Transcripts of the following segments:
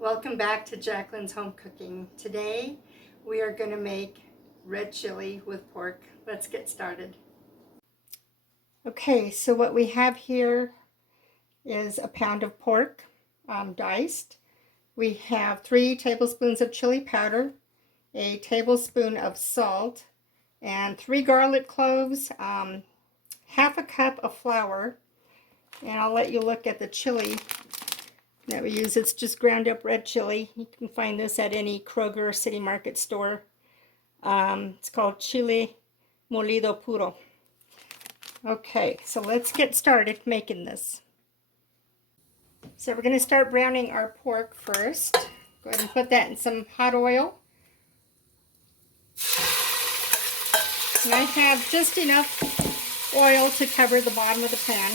Welcome back to Jacqueline's Home Cooking. Today we are going to make red chili with pork. Let's get started. Okay, so what we have here is a pound of pork diced. We have 3 tablespoons of chili powder, a tablespoon of salt, and 3 garlic cloves, half a cup of flour, and I'll let you look at the chili that we use. It's just ground up red chili. You can find this at any Kroger or City Market store. It's called Chile Molido Puro. Okay, so let's get started making this. So we're going to start browning our pork first. Go ahead and put that in some hot oil. And I have just enough oil to cover the bottom of the pan.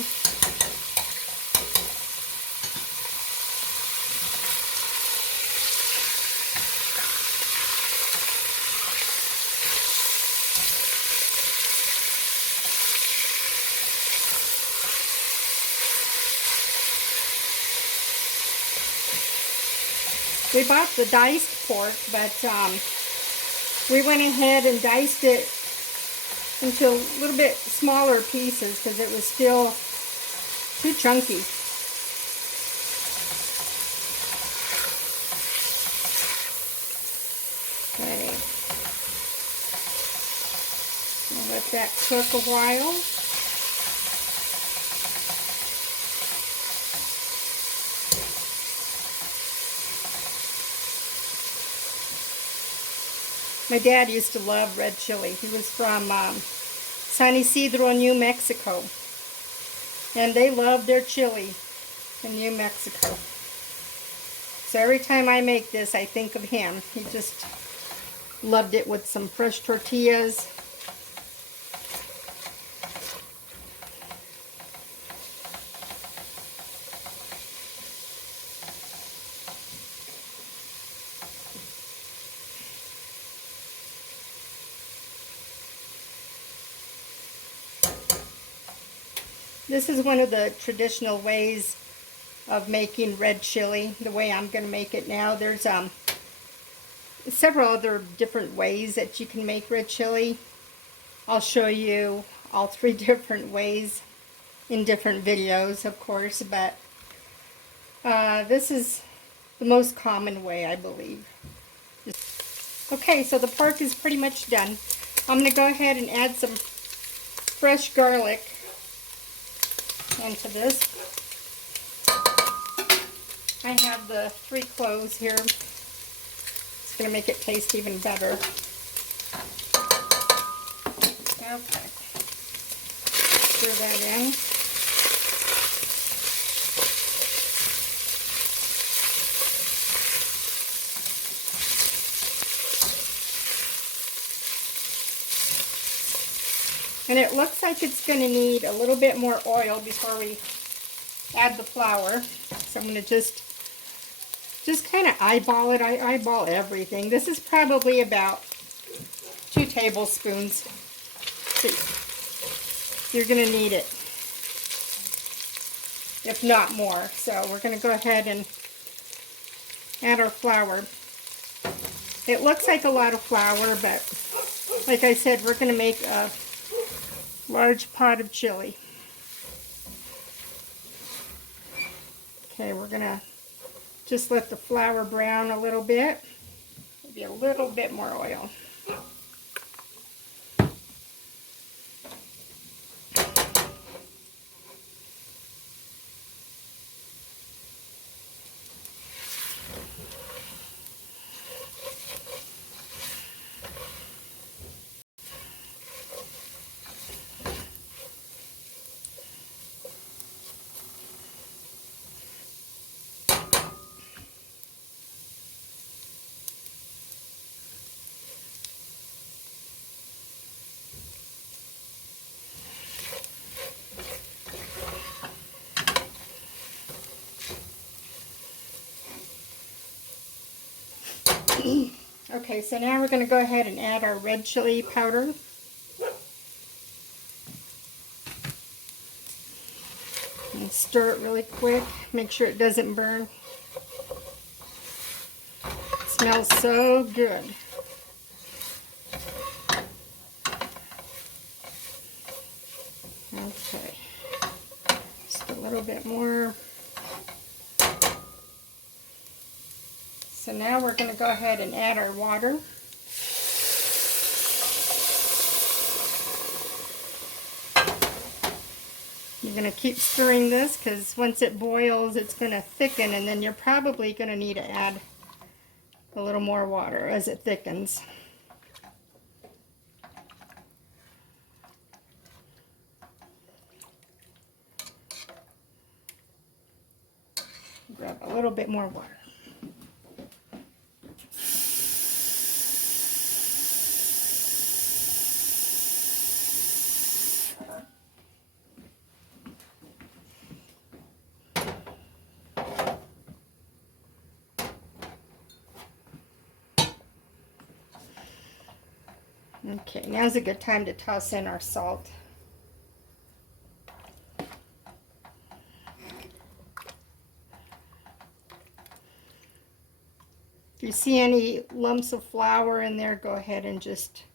We bought the diced pork, but we went ahead and diced it into a little bit smaller pieces because it was still too chunky. Okay. I'll let that cook a while. My dad used to love red chili. He was from San Isidro, New Mexico. And they love their chili in New Mexico. So every time I make this, I think of him. He just loved it with some fresh tortillas. This is one of the traditional ways of making red chili, the way I'm going to make it now. There's several other different ways that you can make red chili. I'll show you all 3 different ways in different videos, of course, but this is the most common way, I believe. Okay, so the pork is pretty much done. I'm going to go ahead and add some fresh garlic into this. I have the 3 cloves here. It's going to make it taste even better. Okay. Stir that in. And it looks like it's going to need a little bit more oil before we add the flour. So I'm going to just kind of eyeball it. I eyeball everything. This is probably about 2 tablespoons. See, you're going to need it, if not more. So we're going to go ahead and add our flour. It looks like a lot of flour, but like I said, we're going to make a large pot of chili. Okay, we're gonna just let the flour brown a little bit, maybe a little bit more oil. Okay, so now we're going to go ahead and add our red chili powder. And stir it really quick. Make sure it doesn't burn. Smells so good. Okay, just a little bit more. So now we're going to go ahead and add our water. You're going to keep stirring this because once it boils, it's going to thicken, and then you're probably going to need to add a little more water as it thickens. Grab a little bit more water. Okay, now's a good time to toss in our salt. If you see any lumps of flour in there, go ahead and just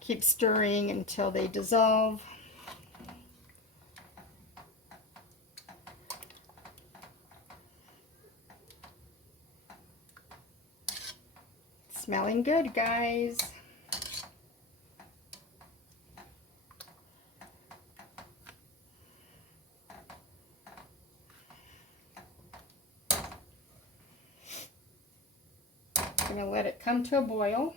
keep stirring until they dissolve. Smelling good, guys. I'm going to let it come to a boil.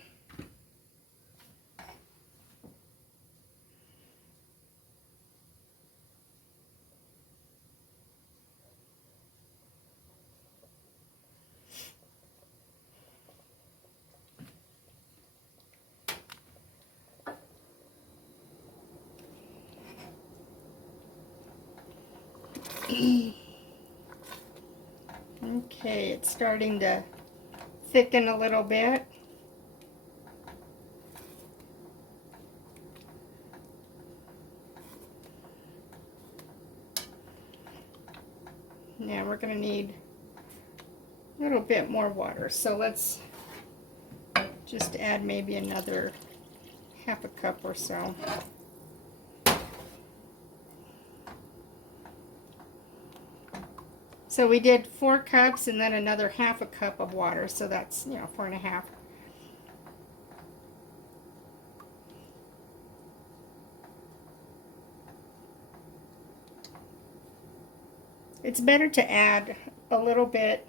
Okay, it's starting to thicken a little bit. Now we're going to need a little bit more water, so let's just add maybe another half a cup or so. So we did 4 cups and then another half a cup of water, so that's, 4.5. It's better to add a little bit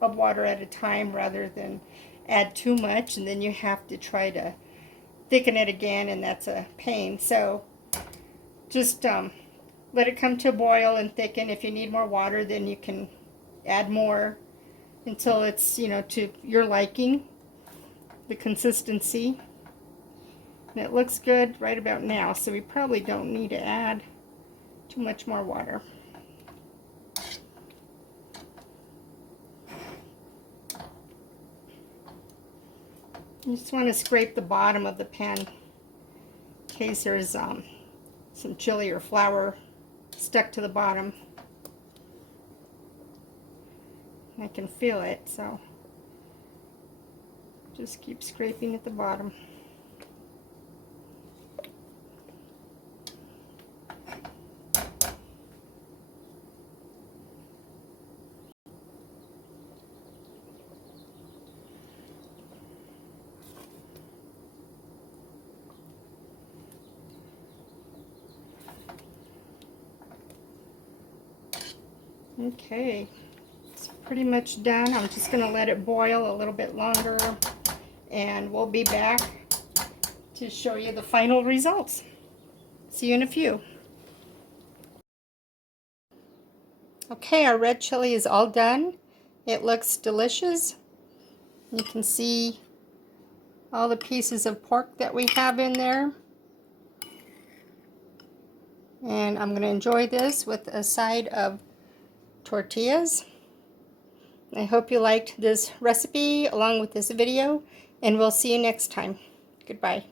of water at a time rather than add too much and then you have to try to thicken it again, and that's a pain. So just let it come to a boil and thicken. If you need more water, then you can add more until it's, to your liking, the consistency. And it looks good right about now, so we probably don't need to add too much more water. You just want to scrape the bottom of the pan in case there's some chili or flour stuck to the bottom. I can feel it, so just keep scraping at the bottom. Okay, it's pretty much done. I'm just going to let it boil a little bit longer, and we'll be back to show you the final results. See you in a few. Okay, our red chili is all done. It looks delicious. You can see all the pieces of pork that we have in there. And I'm going to enjoy this with a side of tortillas. I hope you liked this recipe along with this video, and we'll see you next time. Goodbye.